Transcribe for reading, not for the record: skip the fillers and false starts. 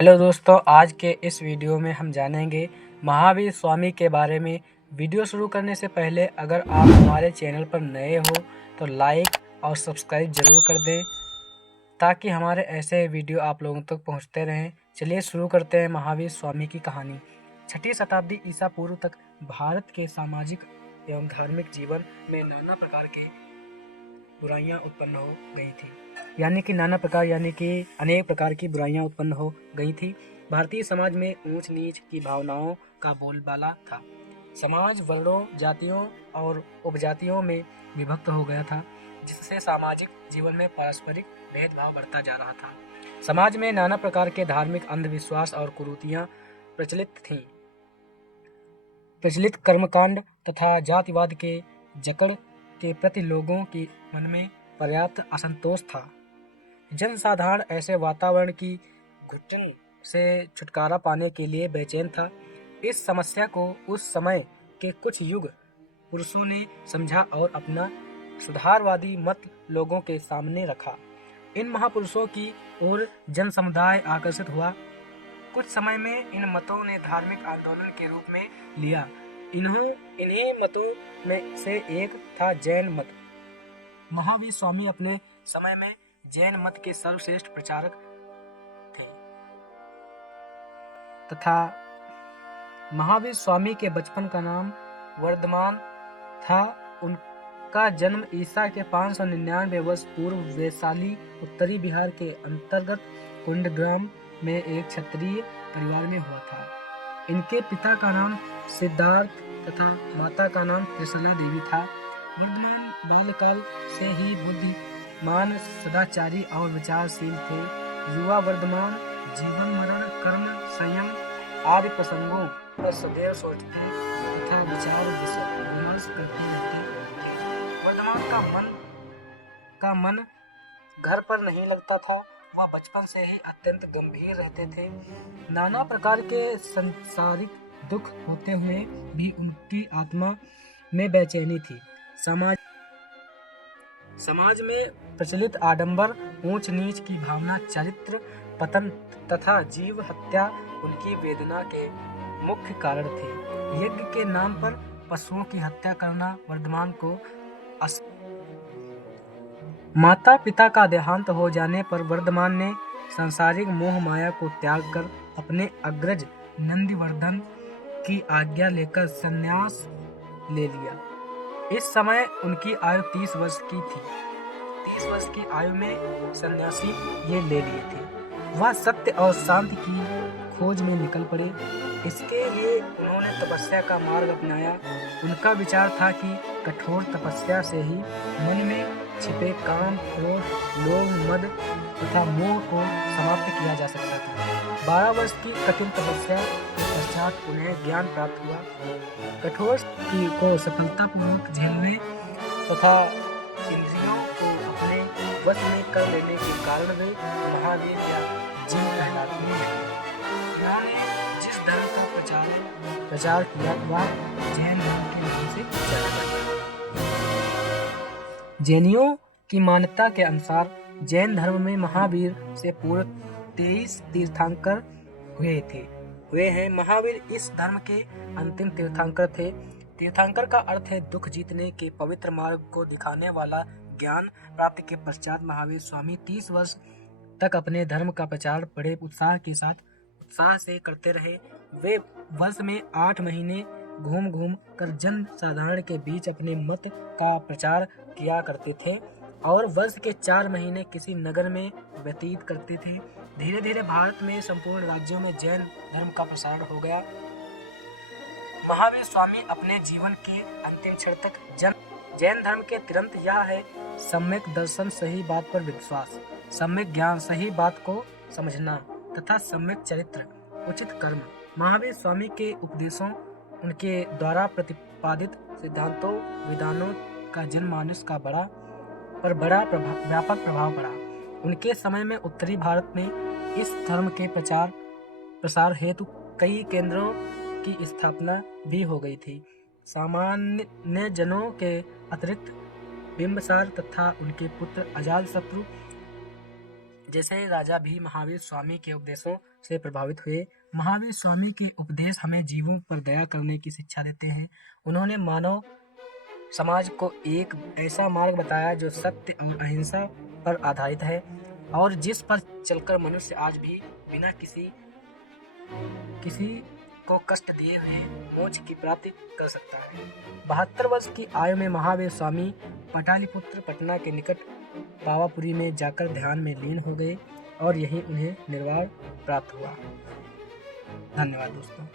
Hello दोस्तों, आज के इस वीडियो में हम जानेंगे महावीर स्वामी के बारे में। वीडियो शुरू करने से पहले अगर आप हमारे चैनल पर नए हो तो लाइक और सब्सक्राइब जरूर कर दें ताकि हमारे ऐसे वीडियो आप लोगों तक पहुंचते रहें। चलिए शुरू करते हैं महावीर स्वामी की कहानी। 6ठी शताब्दी ईसा पूर्व तक भारत के सामाजिक एवं धार्मिक जीवन में नाना प्रकार के बुराइयां उत्पन्न हो गई थी। यानी कि अनेक प्रकार की बुराइयां उत्पन्न हो गई थी। भारतीय समाज में ऊंच नीच की भावनाओं का बोलबाला था। समाज वर्णों, जातियों और उपजातियों में विभक्त हो गया था, जिससे सामाजिक जीवन में पारस्परिक भेदभाव बढ़ता जा रहा था। समाज में नाना प्रकार के धार्मिक अंधविश्वास और कुरीतियां प्रचलित कर्मकांड तथा जातिवाद के जकड़ के प्रति लोगों के मन में पर्याप्त असंतोष था। जनसाधारण ऐसे वातावरण की घुटन से छुटकारा पाने के लिए बेचैन था। इस समस्या को उस समय के कुछ युग पुरुषों ने समझा और अपना सुधारवादी मत लोगों के सामने रखा। इन महापुरुषों की ओर जन समुदाय आकर्षित हुआ। कुछ समय में इन मतों ने धार्मिक आंदोलन के रूप में लिया। इन्हीं मतों में से एक था जैन मत। महावीर स्वामी अपने समय में जैन मत के सर्वश्रेष्ठ प्रचारक थे तथा महावीर स्वामी के बचपन का नाम वर्धमान था। उनका जन्म ईसा के 599 वर्ष पूर्व वैशाली उत्तरी बिहार के अंतर्गत कुंडग्राम में एक क्षत्रिय परिवार में हुआ था। इनके पिता का नाम सिद्धार्थ तथा माता का नाम त्रिशला देवी था। वर्धमान बाल्यकाल से ही बुद्धिमान, सदाचारी और विचारशील थे। युवा वर्धमान जीवन, मरण, कर्म, संयम आदि प्रसंगों पर सदैव सोचते तथा विचार विमर्श करते रहते थे। वर्धमान का मन घर पर नहीं लगता था। वह बचपन से ही अत्यंत गंभीर रहते थे। नाना प्रकार के सांसारिक दुख होते हुए भी उनकी आत्मा में बेचैनी थी। समाज में प्रचलित आडंबर, ऊंच नीच की भावना, चरित्र पतन तथा जीव हत्या उनकी वेदना के मुख्य कारण थे। यज्ञ के नाम पर पशुओं की हत्या करना वर्धमान को माता पिता का देहांत हो जाने पर वर्धमान ने सांसारिक मोह माया को त्याग कर अपने अग्रज नंदिवर्धन की आज्ञा लेकर संन्यास ले लिया। इस समय उनकी आयु 30 वर्ष की थी। 30 वर्ष की आयु में सन्यासी ये ले लिए थे। वह सत्य और शांति की खोज में निकल पड़े। इसके लिए उन्होंने तपस्या का मार्ग अपनाया। उनका विचार था कि कठोर तपस्या से ही मन में छिपे काम, क्रोध, लोभ, मद तथा मोह को समाप्त किया जा सकता था। 12 वर्ष की कठिन तपस्या के पश्चात उन्हें ज्ञान प्राप्त हुआ। कठोर को सफलतापूर्वक झेलने तथा इंद्रियों को अपने वश में कर लेने के कारण वे महावीर या जिन कहलाते हैं। उन्होंने जिस धर्म का प्रचार किया वह जैन धर्म के नाम से जाना जाता है। जैनियों की मान्यता के अनुसार जैन धर्म में महावीर से पूर्व 23 तीर्थंकर हुए हैं। महावीर इस धर्म के अंतिम तीर्थंकर थे। तीर्थंकर का अर्थ है दुख जीतने के पवित्र मार्ग को दिखाने वाला। ज्ञान प्राप्ति के पश्चात महावीर स्वामी 30 वर्ष तक अपने धर्म का प्रचार बड़े उत्साह से करते रहे। वे वर्ष में 8 महीने घूम कर जन साधारण के बीच अपने मत का प्रचार किया करते थे और वर्ष के 4 महीने किसी नगर में व्यतीत करते थे। धीरे धीरे भारत में संपूर्ण राज्यों में जैन धर्म का प्रसार हो गया। महावीर स्वामी अपने जीवन के अंतिम क्षण तक जैन धर्म के तिरंत यह है: सम्यक दर्शन, सही बात पर विश्वास, सम्यक ज्ञान, सही बात को समझना तथा सम्यक चरित्र, उचित कर्म। महावीर स्वामी के उपदेशों, उनके द्वारा प्रतिपादित सिद्धांतों, विधानों का जनमानस का व्यापक प्रभाव पड़ा। उनके समय में उत्तरी भारत में इस धर्म के प्रसार हेतु कई केंद्रों की स्थापना भी हो गई थी। सामान्य जनों के अतिरिक्त बिंबिसार तथा उनके पुत्र अजातशत्रु जैसे राजा भी महावीर स्वामी के उपदेशों से प्रभावित हुए। महावीर स्वामी के उपदेश हमें जीवों पर दया करने की शिक्षा देते हैं। उन्होंने मानव समाज को एक ऐसा मार्ग बताया जो सत्य और अहिंसा पर आधारित है और जिस पर चलकर मनुष्य आज भी बिना किसी को कष्ट दिए हुए मोक्ष की प्राप्ति कर सकता है। 72 वर्ष की आयु में महावीर स्वामी पाटलिपुत्र पटना के निकट पावापुरी में जाकर ध्यान में लीन हो गए और यहीं उन्हें निर्वाण प्राप्त हुआ। धन्यवाद दोस्तों।